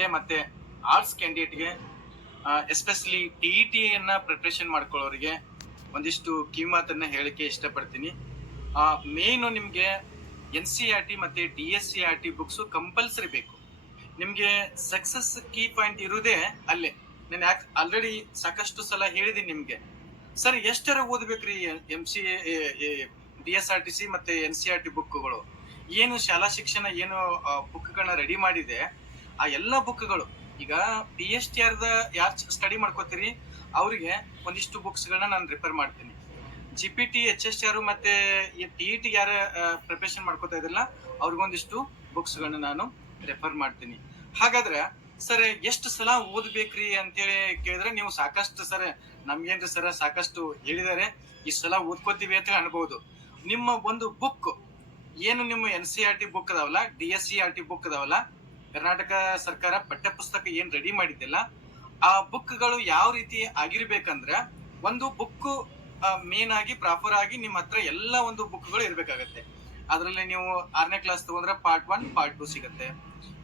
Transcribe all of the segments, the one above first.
ಸ್ಟೂಡೆಂಟ್ಸ್ಗೆ ಮತ್ತೆ ಆರ್ಟ್ಸ್ ಕ್ಯಾಂಡಿಡೇಟ್ಗೆ ಎಸ್ಪೆಷಲಿ ಟಿ ಇ ಟಿಯನ್ನ ಪ್ರಿಪ್ರೇಷನ್ ಮಾಡ್ಕೊಳ್ಳೋರಿಗೆ ಒಂದಿಷ್ಟು ಕಿವಿಮಾತನ್ನ ಹೇಳಕ್ಕೆ ಇಷ್ಟಪಡ್ತೀನಿ. ಮೇನು ನಿಮಗೆ ಎನ್ ಸಿ ಆರ್ ಟಿ ಮತ್ತೆ D S C R T books compulsory ಬೇಕು. ನಿಮಗೆ ಸಕ್ಸಸ್ ಕೀ ಪಾಯಿಂಟ್ ಇರುವುದೇ ಅಲ್ಲೇ. ನಾನು ಯಾಕೆ ಆಲ್ರೆಡಿ ಸಾಕಷ್ಟು ಸಲ ಹೇಳಿದೀನಿ ನಿಮಗೆ. ಸರ್, ಎಷ್ಟರ ಓದ್ಬೇಕ್ರಿ M C D S R T C ಮತ್ತೆ ಎನ್ ಸಿ ಆರ್ ಟಿ ಬುಕ್ಗಳು ಏನು ಶಾಲಾ ಶಿಕ್ಷಣ ಏನು ಬುಕ್ಗಳನ್ನ ರೆಡಿ ಮಾಡಿದೆ? ಆ ಎಲ್ಲ ಬುಕ್ಗಳು ಈಗ ಪಿ ಎಚ್ ಟಿ ಆರ್ದ ಯಾರು ಸ್ಟಡಿ ಮಾಡ್ಕೋತೀರಿ, ಅವರಿಗೆ ಒಂದಿಷ್ಟು ಬುಕ್ಸ್ಗಳನ್ನ ನಾನು ರಿಫರ್ ಮಾಡ್ತೀನಿ. G P T H S R ಮತ್ತೆ ಟಿ ಇ ಟಿ ಯಾರು ಪ್ರಿಪರೇಷನ್ ಮಾಡ್ಕೋತಾ ಇದ್ರಲ್ಲ ಅವ್ರಿಗೊಂದಿಷ್ಟು ಬುಕ್ಸ್ಗಳನ್ನ ನಾನು ರೆಫರ್ ಮಾಡ್ತೀನಿ. ಹಾಗಾದ್ರೆ, ಸರ್, ಎಷ್ಟು ಸಲ ಓದ್ಬೇಕ್ರಿ ಅಂತೇಳಿ ಕೇಳಿದ್ರೆ ನೀವು ಸಾಕಷ್ಟು ಸರ್, ನಮ್ಗೇನ್ರಿ ಸರ್ ಸಾಕಷ್ಟು ಹೇಳಿದಾರೆ, ಈ ಸಲ ಓದ್ಕೋತೀವಿ ಅಂತ ಅನ್ಬಹುದು ನಿಮ್ಮ ಒಂದು ಬುಕ್ ಏನು ನಿಮ್ಮ N C R T book ಅದಾವಲ್ಲ D S C R T book ಅದಾವಲ್ಲ Karnataka ಸರ್ಕಾರ ಪಠ್ಯ ಪುಸ್ತಕ ಏನ್ ರೆಡಿ ಮಾಡಿದ್ದಿಲ್ಲ, ಆ ಬುಕ್ಗಳು ಯಾವ ರೀತಿ ಆಗಿರ್ಬೇಕಂದ್ರೆ ಒಂದು ಬುಕ್ ಮೇನ್ ಆಗಿ ಪ್ರಾಪರ್ ಆಗಿ ನಿಮ್ಮ ಹತ್ರ ಎಲ್ಲ ಒಂದು ಬುಕ್ಗಳು ಇರ್ಬೇಕಾಗತ್ತೆ. ಅದರಲ್ಲಿ ನೀವು ಆರನೇ ಕ್ಲಾಸ್ ತಗೊಂಡ್ರೆ ಪಾರ್ಟ್ ಒನ್ ಪಾರ್ಟ್ ಟು ಸಿಗುತ್ತೆ.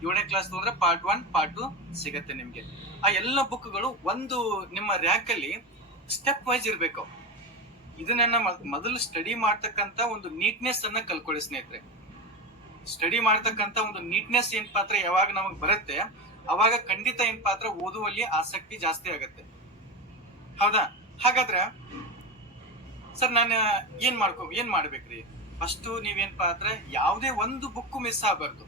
ಏಳನೇ ಕ್ಲಾಸ್ ತಗೊಂಡ್ರೆ ಪಾರ್ಟ್ ಒನ್ ಪಾರ್ಟ್ ಟು ಸಿಗತ್ತೆ ನಿಮ್ಗೆ. ಆ ಎಲ್ಲ ಬುಕ್ಗಳು ಒಂದು ನಿಮ್ಮ ರ್ಯಾಕ್ ಅಲ್ಲಿ ಸ್ಟೆಪ್ ವೈಸ್ ಇರ್ಬೇಕು. ಇದನ್ನ ಮೊದಲು ಸ್ಟಡಿ ಮಾಡ್ತಕ್ಕಂತ ಒಂದು ನೀಟ್ನೆಸ್ ಅನ್ನ ಕಲ್ಕೊಳ್ಳಿ ಸ್ನೇಹಿತರೆ. ಸ್ಟಡಿ ಮಾಡ್ತಕ್ಕಂತ ಒಂದು ನೀಟ್ನೆಸ್ ಏನ್ ಪಾತ್ರ ಯಾವಾಗ ನಮಗ್ ಬರುತ್ತೆ, ಅವಾಗ ಖಂಡಿತ ಏನ್ ಪಾತ್ರ ಓದುವಲ್ಲಿ ಆಸಕ್ತಿ ಜಾಸ್ತಿ ಆಗತ್ತೆ. ಹೌದಾ? ಹಾಗಾದ್ರೆ, ಸರ್ ನಾನು, ಏನ್ ಮಾಡ್ಕೊ, ಏನ್ ಮಾಡ್ಬೇಕ್ರಿ? ಫಸ್ಟ್ ನೀವೇನ್ಪಾ ಅಂದ್ರೆ ಯಾವುದೇ ಒಂದು ಬುಕ್ ಮಿಸ್ ಆಗಬಾರ್ದು.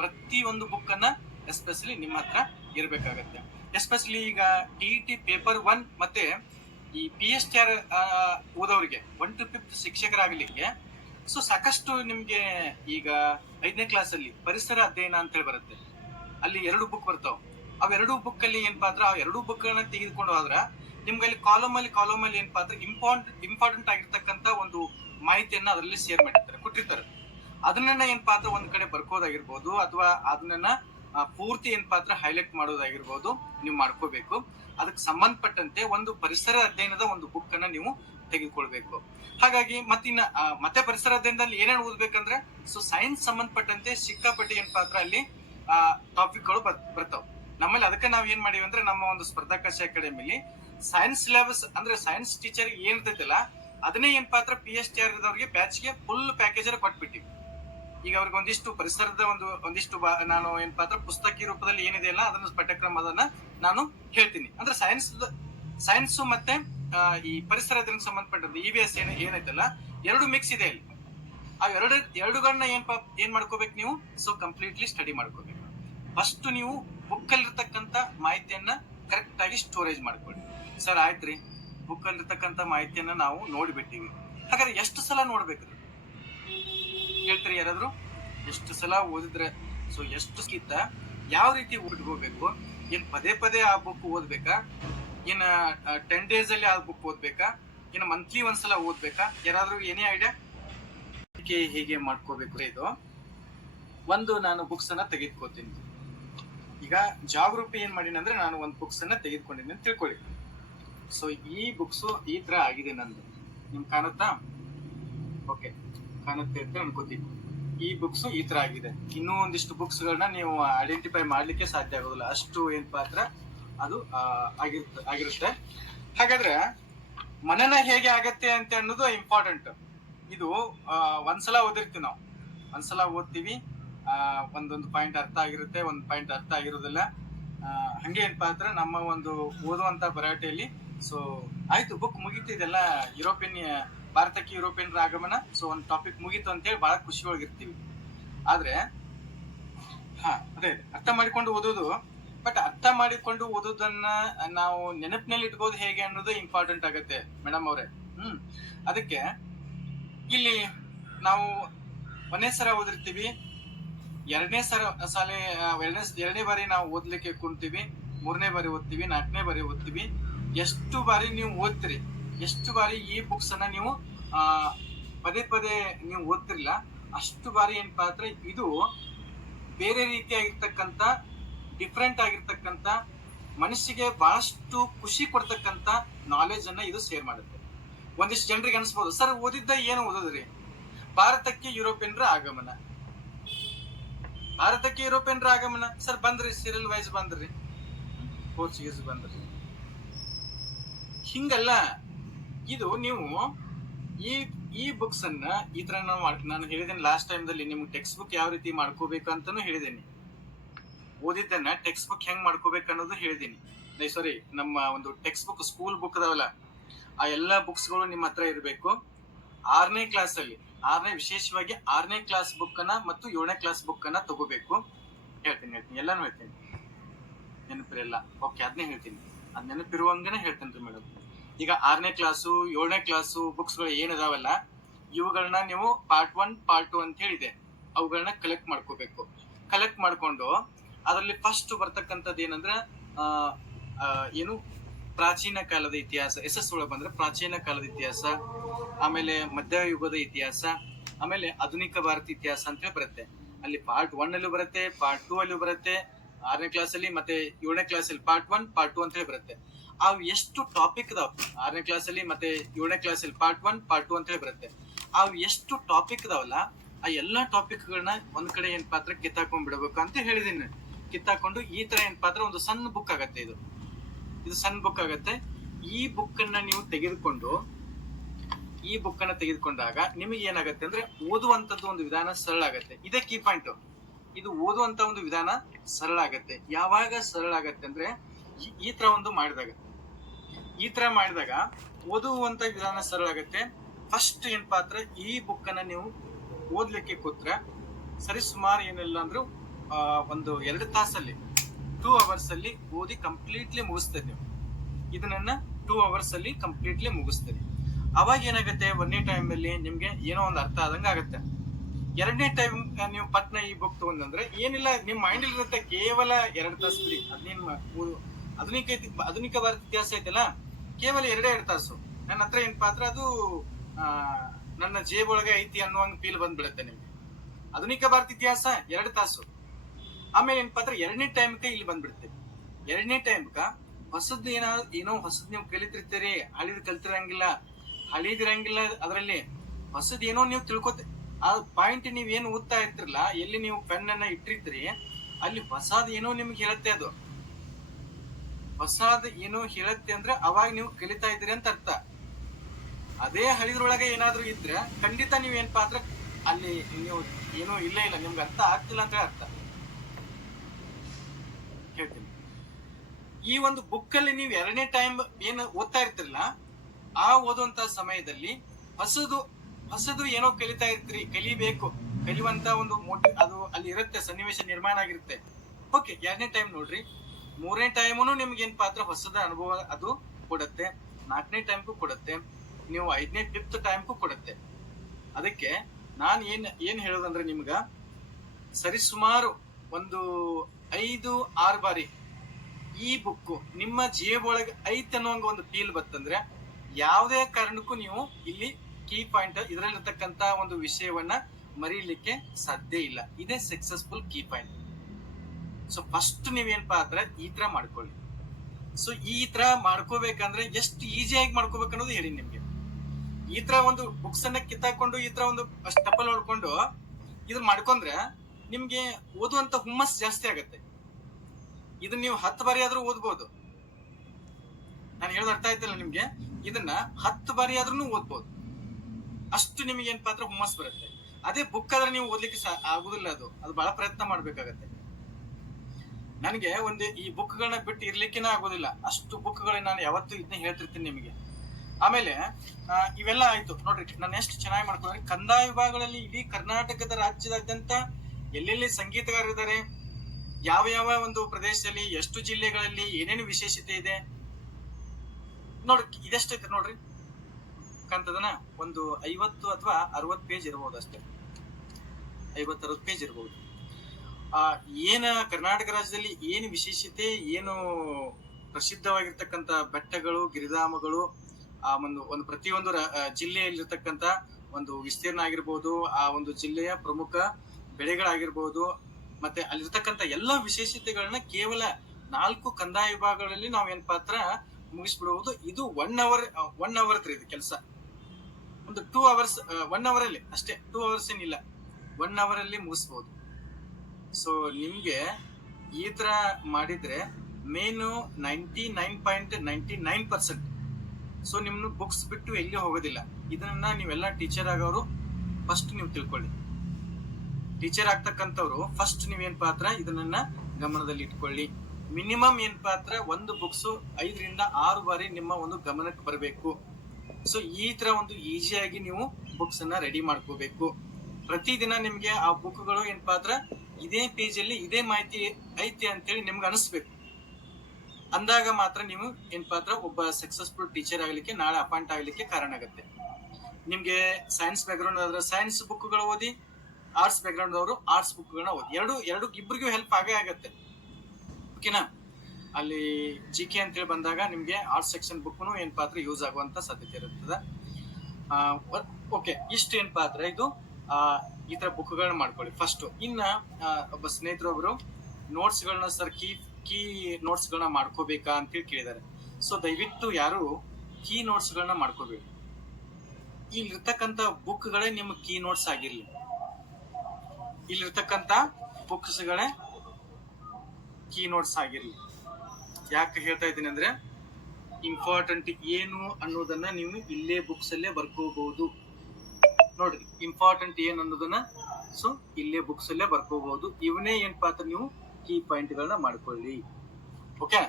ಪ್ರತಿ ಒಂದು ಬುಕ್ ಅನ್ನ ಎಸ್ಪೆಷಲಿ ನಿಮ್ಮ ಹತ್ರ ಇರ್ಬೇಕಾಗತ್ತೆ. ಎಸ್ಪೆಷಲಿ ಈಗ ಟಿ ಟಿ ಪೇಪರ್ ಒನ್ ಮತ್ತೆ ಈ ಪಿ ಎಚ್ ಟಿ ಆರ್ ಓದೋರಿಗೆ ಒನ್ ಟು ಫಿಫ್ತ್ ಶಿಕ್ಷಕರಾಗಲಿಕ್ಕೆ ಸೊ ಸಾಕಷ್ಟು ನಿಮ್ಗೆ ಈಗ ಐದನೇ ಕ್ಲಾಸ್ ಅಲ್ಲಿ ಪರಿಸರ ಅಧ್ಯಯನ ಅಂತ ಹೇಳಿ ಬರುತ್ತೆ. ಅಲ್ಲಿ ಎರಡು ಬುಕ್ ಬರ್ತಾವ. ಅವೆರಡು ಬುಕ್ ಅಲ್ಲಿ ಏನಪ್ಪಾ ಪಾತ್ರ? ಆ ಎರಡು ಬುಕ್ ಗಳನ್ನ ತೆಗೆದುಕೊಂಡು ಹೋದ್ರ ನಿಮ್ಗೆ ಅಲ್ಲಿ ಕಾಲಮ್ ಅಲ್ಲಿ ಕಾಲಮ್ ಅಲ್ಲಿ ಏನಪ್ಪಾ ಪಾತ್ರ? ಇಂಪಾರ್ಟೆಂಟ್ ಇಂಪಾರ್ಟೆಂಟ್ ಆಗಿರ್ತಕ್ಕಂತ ಒಂದು ಮಾಹಿತಿಯನ್ನ ಅದರಲ್ಲಿ ಶೇರ್ ಮಾಡಿರ್ತಾರೆ, ಕೊಟ್ಟಿರ್ತಾರೆ. ಅದನ್ನ ಏನಪ್ಪಾ ಪಾತ್ರ? ಒಂದ್ ಕಡೆ ಬರ್ಕೋದಾಗಿರ್ಬೋದು ಅಥವಾ ಅದನ್ನ ಪೂರ್ತಿ ಏನ್ ಪಾತ್ರ ಹೈಲೈಟ್ ಮಾಡೋದಾಗಿರ್ಬೋದು ನೀವು ಮಾಡ್ಕೋಬೇಕು. ಅದಕ್ಕೆ ಸಂಬಂಧಪಟ್ಟಂತೆ ಒಂದು ಪರಿಸರ ಅಧ್ಯಯನದ ಒಂದು ಬುಕ್ ಅನ್ನ ನೀವು ತೆಗೆದುಕೊಳ್ಬೇಕು. ಹಾಗಾಗಿ ಮತ್ತಿನ್ನ ಮತ್ತೆ ಪರಿಸರದಿಂದ ಏನೇನು ಓದ್ಬೇಕಂದ್ರೆ, ಸೊ ಸೈನ್ಸ್ ಸಂಬಂಧಪಟ್ಟಂತೆ ಸಿಕ್ಕಾಪಟ್ಟೆ ಏನ್ ಪಾತ್ರ ಅಲ್ಲಿ ಟಾಪಿಕ್ಗಳು ಬರ್- ಬರ್ತಾವ್. ನಮ್ಮಲ್ಲಿ ಅದಕ್ಕೆ ನಾವ್ ಏನ್ ಮಾಡಿವಿ ಅಂದ್ರೆ ನಮ್ಮ ಒಂದು ಸ್ಪರ್ಧಾಕಾಶ ಅಕಾಡೆಮಿಲಿ ಸೈನ್ಸ್ ಸಿಲೆಬಸ್ ಅಂದ್ರೆ ಸೈನ್ಸ್ ಟೀಚರ್ ಏನ್ ಇರ್ತೈತಲ್ಲ, ಅದನ್ನೇ ಏನ್ ಪಾತ್ರ P H T R batch ಬ್ಯಾಚ್ಗೆ full package ಕೊಟ್ಬಿಟ್ಟಿವಿ. ಈಗ ಅವ್ರಿಗೆ ಒಂದಿಷ್ಟು ಪರಿಸರದ ಒಂದು, ಒಂದಿಷ್ಟು ನಾನು ಏನ್ ಪಾತ್ರ ಪುಸ್ತಕಿ ರೂಪದಲ್ಲಿ ಏನಿದೆ ಅಲ್ಲ ಅದನ್ನ ಪಠ್ಯಕ್ರಮ ಅದನ್ನ ನಾನು ಹೇಳ್ತೀನಿ. ಅಂದ್ರೆ ಸೈನ್ಸ್ ಸೈನ್ಸ್ ಮತ್ತೆ ಆ, ಪರಿಸರ ಪರಿಸರದಿಂದ ಸಂಬಂಧಪಟ್ಟದ್ದು ಇ ವಿ ಎಸ್ ಏನ್ ಏನೈತಲ್ಲ ಎರಡು ಮಿಕ್ಸ್ ಇದೆ ಇಲ್ಲಿ. ಆ ಎರಡು ಎರಡುಗಳನ್ನ ಏನ್ ಏನ್ ಮಾಡ್ಕೋಬೇಕು ನೀವು? ಸೊ ಕಂಪ್ಲೀಟ್ಲಿ ಸ್ಟಡಿ ಮಾಡ್ಕೋಬೇಕು. ಫಸ್ಟ್ ನೀವು ಬುಕ್ ಅಲ್ಲಿರ್ತಕ್ಕಂತ ಮಾಹಿತಿಯನ್ನ ಕರೆಕ್ಟ್ ಆಗಿ ಸ್ಟೋರೇಜ್ ಮಾಡ್ಕೊಳ್ಳಿ. ಸರ್ ಆಯ್ತ್ರಿ. ಬುಕ್ ಅಲ್ಲಿರ್ತಕ್ಕಂತ ಮಾಹಿತಿಯನ್ನ ನಾವು ನೋಡ್ಬಿಟ್ಟಿವಿ. ಹಾಗಾದ್ರೆ ಎಷ್ಟು ಸಲ ನೋಡ್ಬೇಕ್ರಿ ಹೇಳ್ತೀರಿ ಯಾರಾದ್ರು? ಎಷ್ಟು ಸಲ ಓದಿದ್ರೆ? ಸೊ ಎಷ್ಟು ಯಾವ ರೀತಿ ಓದ್ಕೋಬೇಕು? ಏನ್ ಪದೇ ಪದೇ ಆ ಬುಕ್ ಓದ್ಬೇಕಾ? ಇನ್ನ ಟೆನ್ ಡೇಸ್ ಅಲ್ಲಿ ಆ ಬುಕ್ ಓದ್ಬೇಕಾ? ಇನ್ನು ಮಂತ್ಲಿ ಒಂದ್ಸಲ ಓದ್ಬೇಕಾ? ಯಾರಾದ್ರೂ ಏನೇ ಐಡಿಯಾ ಹೇಗೆ ಮಾಡ್ಕೋಬೇಕು ಇದು. ಒಂದು, ನಾನು ಬುಕ್ಸ್ ಅನ್ನ ತೆಗೆದುಕೋತೀನಿ. ಈಗ ಜಾಗೃತಿ ಏನ್ ಮಾಡೀನಿ ಅಂದ್ರೆ ನಾನು ಒಂದು ಬುಕ್ಸ್ ಅನ್ನ ತೆಗೆದುಕೊಂಡಿದ್ದೀನಿ ಅಂತ ತಿಳ್ಕೊಳ್ಳಿ. ಸೊ ಈ ಬುಕ್ಸ್ ಈ ತರ ಆಗಿದೆ ನಂದು. ನಿಮ್ ಕಾಣುತ್ತಾ? ಓಕೆ ಕಾಣುತ್ತೆ ಅಂತ ಅನ್ಕೋತೀನಿ. ಈ ಬುಕ್ಸ್ ಈ ತರ ಆಗಿದೆ. ಇನ್ನೂ ಒಂದಿಷ್ಟು ಬುಕ್ಸ್ ಗಳನ್ನ ನೀವು ಐಡೆಂಟಿಫೈ ಮಾಡ್ಲಿಕ್ಕೆ ಸಾಧ್ಯ ಆಗೋದಿಲ್ಲ. ಅಷ್ಟು ಏನ್ ಪಾತ್ರ? ಅದು ಆಗಿರುತ್ತೆ ಹಾಗಾದ್ರೆ, ಮನನ ಹೇಗೆ ಆಗತ್ತೆ ಅಂತ ಅನ್ನೋದು ಇಂಪಾರ್ಟೆಂಟ್ ಇದು ಒಂದ್ಸಲ ಓದಿರ್ತೀವಿ ನಾವು. ಒಂದ್ಸಲ ಓದ್ತೀವಿ ಒಂದೊಂದು ಪಾಯಿಂಟ್ ಅರ್ಥ ಆಗಿರುತ್ತೆ, ಒಂದ್ ಪಾಯಿಂಟ್ ಅರ್ಥ ಆಗಿರೋದಿಲ್ಲ. ಹಂಗೆ ಏನಪ್ಪಾ ಅಂದ್ರೆ ನಮ್ಮ ಒಂದು ಓದುವಂತ ಭರಾಟೆಯಲ್ಲಿ ಸೊ ಆಯ್ತು ಬುಕ್ ಮುಗೀತು, ಇದೆಲ್ಲ ಯುರೋಪಿಯನ್ ಭಾರತಕ್ಕೆ ಯುರೋಪಿಯನ್ ಆಗಮನ. ಸೊ ಒಂದು ಟಾಪಿಕ್ ಮುಗೀತು ಅಂತೇಳಿ ಬಹಳ ಖುಷಿ ಒಳಗಿರ್ತೀವಿ ಆದ್ರೆ, ಹಾ, ಅದೇ, ಅರ್ಥ ಮಾಡಿಕೊಂಡು ಓದೋದು ಬಟ್ ಅರ್ಥ ಮಾಡಿಕೊಂಡು ಓದೋದನ್ನ ನಾವು ನೆನಪಿನಲ್ಲಿ ಇಟ್ಕೋದು ಹೇಗೆ ಅನ್ನೋದು ಇಂಪಾರ್ಟೆಂಟ್ ಆಗುತ್ತೆ ಮೇಡಮ್ ಅವರೇ. ಹ್ಮ್. ಅದಕ್ಕೆ ಇಲ್ಲಿ ನಾವು ಒಂದೇ ಸಲ ಓದಿರ್ತೀವಿ, ಎರಡನೇ ಸಲ ಸಾಲೆ ಎರಡನೇ ಎರಡನೇ ಬಾರಿ ನಾವು ಓದ್ಲಿಕ್ಕೆ ಕುಂತೀವಿ, ಮೂರನೇ ಬಾರಿ ಓದ್ತೀವಿ, ನಾಲ್ಕನೇ ಬಾರಿ ಓದ್ತೀವಿ. ಎಷ್ಟು ಬಾರಿ ನೀವು ಓದ್ತೀರಿ, ಎಷ್ಟು ಬಾರಿ ಈ ಬುಕ್ಸ್ ಅನ್ನ ನೀವು ಪದೇ ಪದೇ ನೀವು ಓದ್ತಿರ್ಲಿಲ್ಲ ಅಷ್ಟು ಬಾರಿ ಏನಪ್ಪಾ ಅಂದ್ರೆ ಇದು ಬೇರೆ ರೀತಿಯಾಗಿರ್ತಕ್ಕಂಥ ಡಿಫ್ರೆಂಟ್ ಆಗಿರ್ತಕ್ಕಂಥ ಮನಸ್ಸಿಗೆ ಬಹಳಷ್ಟು ಖುಷಿ ಕೊಡ್ತಕ್ಕಂಥ ನಾಲೆಜ್ ಅನ್ನ ಇದು ಶೇರ್ ಮಾಡುತ್ತೆ. ಒಂದಿಷ್ಟು ಜನರಿಗೆ ಅನಿಸ್ಬೋದು, ಸರ್, ಓದಿದ್ದ ಏನು ಓದೋದ್ರಿ? ಭಾರತಕ್ಕೆ ಯುರೋಪಿಯನ್ರ ಆಗಮನ. ಭಾರತಕ್ಕೆ ಯುರೋಪಿಯನ್ರ ಆಗಮನ? ಸರ್, ಬಂದ್ರಿ ಸೀರಿಯಲ್ ವೈಸ್ ಬಂದ್ರಿ. ಪೋರ್ಚುಗೀಸ್ ಬಂದ್ರಿ. ಹಿಂಗಲ್ಲ, ಇದು ನೀವು ಈ ಈ ಬುಕ್ಸ್ ಅನ್ನ ಈ ತರ ನಾನು ಹೇಳಿದ್ದೀನಿ ಲಾಸ್ಟ್ ಟೈಮ್ದಲ್ಲಿ ನಿಮ್ಗೆ ಟೆಕ್ಸ್ಟ್ ಬುಕ್ ಯಾವ ರೀತಿ ಮಾಡ್ಕೋಬೇಕು ಅಂತಾನು ಹೇಳಿದ್ದೇನೆ ಓದಿದ್ದನ್ನ ಟೆಕ್ಸ್ಟ್ ಬುಕ್ ಹೆಂಗ್ ಮಾಡ್ಕೋಬೇಕು ಅನ್ನೋದು ಹೇಳ್ತೀನಿ ಸಾರಿ ನಮ್ಮ ಒಂದು ಟೆಕ್ಸ್ಟ್ ಬುಕ್ ಸ್ಕೂಲ್ ಬುಕ್ ಅದಾವಲ್ಲ, ಆ ಎಲ್ಲಾ ಬುಕ್ಸ್ಗಳು ನಿಮ್ಮ ಹತ್ರ ಇರಬೇಕು. ಆರನೇ ಕ್ಲಾಸ್ ಅಲ್ಲಿ, ಆರನೇ ವಿಶೇಷವಾಗಿ ಆರನೇ ಕ್ಲಾಸ್ ಬುಕ್ ಅನ್ನ ಮತ್ತು ಏಳನೇ ಕ್ಲಾಸ್ ಬುಕ್ ಅನ್ನ ತಗೋಬೇಕು. ಹೇಳ್ತೀನಿ ಹೇಳ್ತೀನಿ, ಎಲ್ಲಾನು ಹೇಳ್ತೀನಿ. ನೆನಪಿರಲ್ಲ. ಓಕೆ ಅದನ್ನೇ ಹೇಳ್ತೀನಿ. ಅದ್ ನೆನಪಿರುವಂಗನೆ ಹೇಳ್ತೇನೆ ರೀ ಮೇಡಮ್ ಈಗ ಆರನೇ ಕ್ಲಾಸು ಏಳನೇ ಕ್ಲಾಸು ಬುಕ್ಸ್ಗಳು ಏನಿದಾವಲ್ಲ ಇವುಗಳನ್ನ ನೀವು ಪಾರ್ಟ್ ಒನ್ ಪಾರ್ಟ್ ಟು ಅಂತ ಹೇಳಿದೆ. ಅವುಗಳನ್ನ ಕಲೆಕ್ಟ್ ಮಾಡ್ಕೋಬೇಕು. ಕಲೆಕ್ಟ್ ಮಾಡ್ಕೊಂಡು ಅದರಲ್ಲಿ ಫಸ್ಟ್ ಬರ್ತಕ್ಕಂಥದ್ದು ಏನಂದ್ರೆ ಏನು? ಪ್ರಾಚೀನ ಕಾಲದ ಇತಿಹಾಸ ಎಸ್ ಎಸ್ ಒಳಗೆ ಬಂದ್ರೆ ಪ್ರಾಚೀನ ಕಾಲದ ಇತಿಹಾಸ, ಆಮೇಲೆ ಮಧ್ಯಯುಗದ ಇತಿಹಾಸ, ಆಮೇಲೆ ಆಧುನಿಕ ಭಾರತ ಇತಿಹಾಸ ಅಂತ ಹೇಳಿ ಬರುತ್ತೆ. ಅಲ್ಲಿ ಪಾರ್ಟ್ ಒನ್ ಅಲ್ಲೂ ಬರುತ್ತೆ ಪಾರ್ಟ್ ಟೂ ಅಲ್ಲೂ ಬರುತ್ತೆ, ಆರನೇ ಕ್ಲಾಸ್ ಅಲ್ಲಿ ಮತ್ತೆ ಏಳನೇ ಕ್ಲಾಸ್ ಅಲ್ಲಿ ಪಾರ್ಟ್ ಒನ್ ಪಾರ್ಟ್ ಟೂ ಅಂತ ಹೇಳಿ ಬರುತ್ತೆ. ಅವು ಎಷ್ಟು ಟಾಪಿಕ್ ಇದಾವ? ಆರನೇ ಕ್ಲಾಸ್ ಅಲ್ಲಿ ಮತ್ತೆ ಏಳನೇ ಕ್ಲಾಸ್ ಅಲ್ಲಿ ಪಾರ್ಟ್ ಒನ್ ಪಾರ್ಟ್ ಟೂ ಅಂತ ಹೇಳಿ ಬರುತ್ತೆ. ಅವು ಎಷ್ಟು ಟಾಪಿಕ್ ಇದಾವಲ್ಲ, ಆ ಎಲ್ಲಾ ಟಾಪಿಕ್ ಗಳನ್ನ ಒಂದ್ ಕಡೆ ಏನ್ ಪಾತ್ರ ಕಿತ್ತಾಕೊಂಡ್ ಬಿಡಬೇಕು ಅಂತ ಹೇಳಿದೀನಿ ಕಿತ್ತಾಕೊಂಡು ಈ ತರ ಏನಪ್ಪಾ ಅಂದ್ರೆ ಒಂದು ಸಣ್ಣ ಬುಕ್ ಆಗತ್ತೆ ಇದು. ಇದು ಸಣ್ಣ ಬುಕ್ ಆಗತ್ತೆ. ಈ ಬುಕ್ ಅನ್ನ ನೀವು ತೆಗೆದುಕೊಂಡು, ಈ ಬುಕ್ ಅನ್ನ ತೆಗೆದುಕೊಂಡಾಗ ನಿಮಗೆ ಏನಾಗತ್ತೆ ಅಂದ್ರೆ ಓದುವಂತದ್ದು ಒಂದು ವಿಧಾನ ಸರಳ ಆಗತ್ತೆ. ಇದೇ ಕೀ ಪಾಯಿಂಟ್ ಇದು ಓದುವಂತ ಒಂದು ವಿಧಾನ ಸರಳ ಆಗತ್ತೆ. ಯಾವಾಗ ಸರಳ ಆಗತ್ತೆ ಅಂದ್ರೆ ಈ- ತರ ಒಂದು ಮಾಡಿದಾಗ. ಈ ತರ ಮಾಡಿದಾಗ ಓದುವಂತ ವಿಧಾನ ಸರಳ ಆಗತ್ತೆ. ಫಸ್ಟ್ ಏನ್ ಪಾತ್ರ? ಈ ಬುಕ್ ಅನ್ನ ನೀವು ಓದ್ಲಿಕ್ಕೆ ಕೂತ್ರೆ ಸರಿ ಸುಮಾರು ಏನಿಲ್ಲ ಅಂದ್ರೂ ಒಂದು ಎರಡು ತಾಸಲ್ಲಿ ಟೂ ಅವರ್ಸ್ ಅಲ್ಲಿ ಓದಿ ಕಂಪ್ಲೀಟ್ಲಿ ಮುಗಿಸ್ತೀರಿ ನೀವು. ಇದನ್ನ ಟೂ ಅವರ್ಸ್ ಅಲ್ಲಿ ಕಂಪ್ಲೀಟ್ಲಿ ಮುಗಿಸ್ತೀರಿ ಅವಾಗ ಏನಾಗುತ್ತೆ? ಒಂದನೇ ಟೈಮ್ ಅಲ್ಲಿ ನಿಮ್ಗೆ ಏನೋ ಒಂದು ಅರ್ಥ ಆದಂಗ ಆಗುತ್ತೆ. ಎರಡನೇ ಟೈಮ್ ನೀವು ಪಟ್ನ ಈ ಬುಕ್ ತಗೊಂಡ್ರೆ ಏನಿಲ್ಲ, ನಿಮ್ ಮೈಂಡ್ ಇರುತ್ತೆ ಕೇವಲ ಎರಡು ತಾಸು ಬಿಡಿ ಅದೇನ್ ಮಾ- ಆಧುನಿಕ ಆಧುನಿಕ ಭಾರತ ಇತಿಹಾಸ ಐತಲ್ಲ? ಕೇವಲ ಎರಡೇ ಎರಡು ತಾಸು. ನನ್ನ ಹತ್ರ ಏನ್ ಪಾತ್ರ? ಅದು ನನ್ನ ಜೇಬೊಳಗೆ ಐತಿ ಅನ್ನುವಂಗ್ ಫೀಲ್ ಬಂದ್ಬಿಡುತ್ತೆ ನಿಮ್ಗೆ. ಆಧುನಿಕ ಭಾರತ ಇತಿಹಾಸ ಎರಡು ತಾಸು. ಆಮೇಲೆ ಏನಪ್ಪಾ ಅಂದ್ರೆ ಎರಡನೇ ಟೈಮ್ಕ ಇಲ್ಲಿ ಬಂದ್ಬಿಡ್ತೀವಿ ಎರಡನೇ ಟೈಮ್ಕ ಹೊಸದ್ ಏನ, ಏನೋ ಹೊಸದ್ ನೀವು ಕಲಿತಿರ್ತೀರಿ, ಹಳಿದ್ ಕಲ್ತಿರಂಗಿಲ್ಲ, ಹಳಿದಿರಂಗಿಲ್ಲ ಅದರಲ್ಲಿ ಹೊಸದ್ ಏನೋ ನೀವು ತಿಳ್ಕೊತ ಆ ಪಾಯಿಂಟ್ ನೀವ್ ಏನ್ ಓದ್ತಾ ಇರ್ತಿರಲ್ಲ ಎಲ್ಲಿ ನೀವು ಪೆನ್ ಅನ್ನ ಇಟ್ಟಿರ್ತೀರಿ, ಅಲ್ಲಿ ಹೊಸದ್ ಏನೋ ನಿಮ್ಗೆ ಹೇಳುತ್ತೆ ಅದು. ಹೊಸದ್ ಏನೋ ಹೇಳುತ್ತೆ ಅಂದ್ರೆ ಅವಾಗ ನೀವು ಕಲಿತಾ ಇದ್ದೀರಿ ಅಂತ ಅರ್ಥ. ಅದೇ ಹಳಿದ್ರೊಳಗೆ ಏನಾದ್ರೂ ಇದ್ರೆ ಖಂಡಿತ ನೀವ್ ಏನ್ ಪಾತ್ರ ಅಲ್ಲಿ ನೀವು ಏನೋ ಇಲ್ಲೇ ಇಲ್ಲ, ನಿಮ್ಗೆ ಅರ್ಥ ಆಗ್ತಿಲ್ಲ ಅಂತ ಅರ್ಥ. ಹೇಳ್ತೀನಿ. ಈ ಒಂದು ಬುಕ್ ಅಲ್ಲಿ ನೀವು ಎರಡನೇ ಟೈಮ್ ಏನು ಓದ್ತಾ ಇರ್ತಿರಲ್ಲ, ಆ ಓದುವಂತ ಸಮಯದಲ್ಲಿ ಹೊಸದು ಹೊಸದು ಏನೋ ಕಲಿತಾ ಇರ್ತೀರಿ, ಕಲಿಬೇಕು. ಕಲಿಯುವಂತ ಒಂದು ಅದು ಅಲ್ಲಿ ಇರುತ್ತೆ, ಸನ್ನಿವೇಶ ನಿರ್ಮಾಣ ಆಗಿರುತ್ತೆ. ಓಕೆ ಎರಡನೇ ಟೈಮ್ ನೋಡ್ರಿ. ಮೂರನೇ ಟೈಮುನು ನಿಮ್ಗೆ ಏನ್ ಪಾತ್ರ? ಹೊಸದ ಅನುಭವ ಅದು ಕೊಡುತ್ತೆ. ನಾಲ್ಕನೇ ಟೈಮ್ಗೂ ಕೊಡುತ್ತೆ. ನೀವು ಐದನೇ ಫಿಫ್ತ್ ಟೈಮ್ಗೂ ಕೊಡುತ್ತೆ. ಅದಕ್ಕೆ ನಾನು ಏನ್ ಏನ್ ಹೇಳೋದಂದ್ರೆ ನಿಮ್ಗ, ಸರಿಸುಮಾರು ಒಂದು ಐದು, ಆರು ಬಾರಿ ಈ ಬುಕ್ ನಿಮ್ಮ ಜೇಬ್ ಒಳಗೆ ಐತೆ ಅನ್ನೋಂಗ ಒಂದು ಫೀಲ್ ಬತ್ತಂದ್ರೆ ಯಾವುದೇ ಕಾರಣಕ್ಕೂ ನೀವು ಇಲ್ಲಿ ಕೀ ಪಾಯಿಂಟ್ ಇದರಲ್ಲಿರ್ತಕ್ಕಂತ ಒಂದು ವಿಷಯವನ್ನ ಮರೀಲಿಕ್ಕೆ ಸಾಧ್ಯ ಇಲ್ಲ. ಇದೇ successful key point so first ನೀವೇನಪ್ಪಾ ಅಂದ್ರೆ ಈ ತರ ಮಾಡ್ಕೊಳ್ಳಿ. ಸೊ ಈ ತರ ಮಾಡ್ಕೋಬೇಕಂದ್ರೆ ಎಷ್ಟು ಈಸಿಯಾಗಿ ಮಾಡ್ಕೋಬೇಕು ಅನ್ನೋದು ಹೇಳಿ ನಿಮ್ಗೆ. ಈ ತರ ಒಂದು ಬುಕ್ಸ್ ಅನ್ನ ಕಿತ್ತಾಕೊಂಡು ಈ ತರ ಒಂದು ಸ್ಟೆಪಲ್ ಹೊಡ್ಕೊಂಡು ಇದನ್ನ ಮಾಡ್ಕೊಂಡ್ರೆ ನಿಮ್ಗೆ ಓದುವಂತ ಹುಮ್ಮಸ್ ಜಾಸ್ತಿ ಆಗತ್ತೆ. ಇದನ್ನ ನೀವು ಹತ್ತು ಬಾರಿ ಆದ್ರೂ ಓದ್ಬೋದು. ನಾನು ಹೇಳೋದು ಅರ್ಥ ಆಯ್ತಲ್ಲ ನಿಮ್ಗೆ? ಇದನ್ನ ಹತ್ತು ಬಾರಿ ಆದ್ರೂ ಓದ್ಬೋದು. ಅಷ್ಟು ನಿಮಗೆ ಏನ್ ಪಾತ್ರ ಹುಮ್ಮಸ್ ಬರುತ್ತೆ. ಅದೇ ಬುಕ್ ಆದ್ರೆ ನೀವು ಓದ್ಲಿಕ್ಕೆ ಆಗುದಿಲ್ಲ ಅದು. ಅದು ಬಹಳ ಪ್ರಯತ್ನ ಮಾಡ್ಬೇಕಾಗತ್ತೆ. ನನಗೆ ಒಂದು ಈ ಬುಕ್ಗಳನ್ನ ಬಿಟ್ಟು ಇರ್ಲಿಕ್ಕೆನೇ ಆಗೋದಿಲ್ಲ. ಅಷ್ಟು ಬುಕ್ಗಳನ್ನ ನಾನು ಯಾವತ್ತೂ ಇದನ್ನ ಹೇಳ್ತಿರ್ತೀನಿ ನಿಮಗೆ. ಆಮೇಲೆ ಇವೆಲ್ಲ ಆಯ್ತು. ನೋಡ್ರಿ, ನಾನು ಎಷ್ಟು ಚೆನ್ನಾಗಿ ಮಾಡ್ಕೊಂಡ್ರೆ ಕಂದಾಯ ವಿಭಾಗಗಳಲ್ಲಿ ಇಡೀ ಕರ್ನಾಟಕದ ರಾಜ್ಯದಾದ್ಯಂತ ಎಲ್ಲೆಲ್ಲಿ ಸಂಗೀತಗಾರರಿದ್ದಾರೆ ಯಾವ ಯಾವ ಒಂದು ಪ್ರದೇಶದಲ್ಲಿ, ಎಷ್ಟು ಜಿಲ್ಲೆಗಳಲ್ಲಿ ಏನೇನು ವಿಶೇಷತೆ ಇದೆ? ನೋಡ್ ಇದೆಷ್ಟೈತೆ ನೋಡ್ರಿ. ಕಂತದನ ಒಂದು ಐವತ್ತು ಅಥವಾ ಅರವತ್ತು ಪೇಜ್ ಇರಬಹುದು ಅಷ್ಟೇ. ಐವತ್ತು, ಅರವತ್ತು ಪೇಜ್ ಇರಬಹುದು ಆ, ಏನ ಕರ್ನಾಟಕ ರಾಜ್ಯದಲ್ಲಿ ಏನು ವಿಶೇಷತೆ, ಏನು ಪ್ರಸಿದ್ಧವಾಗಿರ್ತಕ್ಕಂತ ಬೆಟ್ಟಗಳು, ಗಿರಿಧಾಮಗಳು, ಆ ಒಂದು ಒಂದು ಪ್ರತಿಯೊಂದು ಜಿಲ್ಲೆಯಲ್ಲಿರ್ತಕ್ಕಂತ ಒಂದು ವಿಸ್ತೀರ್ಣ ಆಗಿರ್ಬೋದು, ಆ ಒಂದು ಜಿಲ್ಲೆಯ ಪ್ರಮುಖ ಬೆಳೆಗಳಾಗಿರ್ಬೋದು, ಮತ್ತೆ ಅಲ್ಲಿರ್ತಕ್ಕಂಥ ಎಲ್ಲ ವಿಶೇಷತೆಗಳನ್ನ ಕೇವಲ ನಾಲ್ಕು ಕಂದಾಯ ವಿಭಾಗಗಳಲ್ಲಿ ನಾವು ಏನ್ ಪಾತ್ರ ಮುಗಿಸ್ಬಿಡುವುದು ಇದು ಒನ್ ಅವರ್ ಒನ್ ಅವರ್ ಹತ್ರ ಇದು ಕೆಲಸ. ಒಂದು ಟೂ ಅವರ್ಸ್ ಒನ್ ಅವರ್ ಅಲ್ಲಿ ಅಷ್ಟೇ ಟೂ ಅವರ್ಸ್ ಏನಿಲ್ಲ. ಒನ್ ಅವರ್ ಅಲ್ಲಿ ಮುಗಿಸ್ಬೋದು. ಸೊ ನಿಮ್ಗೆ ಈ ತರ ಮಾಡಿದ್ರೆ main ninety nine point ninety nine percent so ನಿಮ್ನ ಬುಕ್ಸ್ ಬಿಟ್ಟು ಎಲ್ಲಿ ಹೋಗೋದಿಲ್ಲ. ಇದನ್ನ ನೀವೆಲ್ಲ ಟೀಚರ್ ಆಗೋರು ಫಸ್ಟ್ ನೀವು ತಿಳ್ಕೊಳ್ಳಿ. ಟೀಚರ್ ಆಗ್ತಕ್ಕಂಥವ್ರು ಫಸ್ಟ್ ನೀವೇನ್ ಪಾತ್ರ? ಇದನ್ನ ಗಮನದಲ್ಲಿ ಇಟ್ಕೊಳ್ಳಿ. ಮಿನಿಮಮ್ ಏನ್ ಪಾತ್ರ? ಒಂದು ಬುಕ್ಸ್ ಐದರಿಂದ ಆರು ಬಾರಿ ನಿಮ್ಮ ಒಂದು ಗಮನಕ್ಕೆ ಬರಬೇಕು. ಸೊ ಈ ತರ ಒಂದು ಈಸಿಯಾಗಿ ನೀವು ಬುಕ್ಸ್ ಅನ್ನ ರೆಡಿ ಮಾಡ್ಕೋಬೇಕು. ಪ್ರತಿದಿನ ನಿಮ್ಗೆ ಆ ಬುಕ್ಗಳು ಏನ್ ಪಾತ್ರ? ಇದೇ ಪೇಜ್ ಅಲ್ಲಿ ಇದೇ ಮಾಹಿತಿ ಐತಿ ಅಂತೇಳಿ ನಿಮ್ಗೆ ಅನಿಸ್ಬೇಕು. ಅಂದಾಗ ಮಾತ್ರ ನೀವು ಏನ್ ಪಾತ್ರ? ಒಬ್ಬ ಸಕ್ಸಸ್ಫುಲ್ ಟೀಚರ್ ಆಗ್ಲಿಕ್ಕೆ, ನಾಳೆ ಅಪಾಯಿಂಟ್ ಆಗ್ಲಿಕ್ಕೆ ಕಾರಣ ಆಗುತ್ತೆ. ನಿಮ್ಗೆ ಸೈನ್ಸ್ ಬ್ಯಾಕ್ಗ್ರೌಂಡ್ ಆದ್ರೆ ಸೈನ್ಸ್ ಬುಕ್ಗಳು ಓದಿ ಆರ್ಟ್ಸ್ ಬ್ಯಾಕ್ಗ್ರೌಂಡ್ ಅವರು ಆರ್ಟ್ಸ್ ಬುಕ್ಗಳನ್ನ ಓದಿ. ಎರಡು ಎರಡು ಇಬ್ಬರಿಗೂ ಹೆಲ್ಪ್ ಆಗೇ ಆಗತ್ತೆ. ಓಕೆನಾ ಅಲ್ಲಿ ಜಿ ಕೆ ಅಂತೇಳಿ ಬಂದಾಗ ನಿಮಗೆ ಆರ್ಟ್ಸ್ ಸೆಕ್ಷನ್ ಬುಕ್ನು ಏನ್ ಪಾತ್ರ ಯೂಸ್ ಆಗುವಂತ ಸಾಧ್ಯತೆ ಇರುತ್ತದೆ. ಓಕೆ ಇಷ್ಟು ಏನ್ ಪಾತ್ರ ಇದು? ಈ ತರ ಬುಕ್ಗಳನ್ನ ಮಾಡ್ಕೊಳ್ಳಿ. ಫಸ್ಟ್ ಇನ್ನ ಒಬ್ಬ ಸ್ನೇಹಿತರೊಬ್ರು ನೋಟ್ಸ್ ಗಳನ್ನ ಸರ್ ಕೀ ಕೀ ನೋಟ್ಸ್ ಗಳನ್ನ ಮಾಡ್ಕೋಬೇಕಾ ಅಂತೇಳಿ ಕೇಳಿದ್ದಾರೆ ಸೊ ದಯವಿಟ್ಟು ಯಾರು ಕೀ ನೋಟ್ಸ್ ಮಾಡ್ಕೋಬೇಕು ಇಲ್ಲಿರ್ತಕ್ಕಂಥ ಬುಕ್ಗಳೇ ನಿಮ್ಮ ಕೀ ನೋಟ್ಸ್ ಆಗಿರ್ಲಿ. ಇಲ್ಲಿರ್ತಕ್ಕಂಥ ಬುಕ್ಸ್ಗಳೇ ಕೀ ನೋಟ್ಸ್ ಆಗಿರ್ಲಿ. ಯಾಕೆ ಹೇಳ್ತಾ ಇದ್ದೀನಿ ಅಂದ್ರೆ ಇಂಪಾರ್ಟೆಂಟ್ ಏನು ಅನ್ನೋದನ್ನ ನೀವು ಇಲ್ಲೇ ಬುಕ್ಸ್ ಅಲ್ಲೇ ಬರ್ಕೋಬಹುದು. ನೋಡ್ರಿ ಇಂಪಾರ್ಟೆಂಟ್ ಏನ್ ಅನ್ನೋದನ್ನ ಸೊ ಇಲ್ಲೇ ಬುಕ್ಸ್ ಅಲ್ಲೇ ಬರ್ಕೋಬಹುದು. ಇವನೇ ಏನಪ್ಪಾ ಅಂತ ನೀವು ಕೀ ಪಾಯಿಂಟ್ ಗಳನ್ನ ಮಾಡ್ಕೊಳ್ಳಿ. ಓಕೆ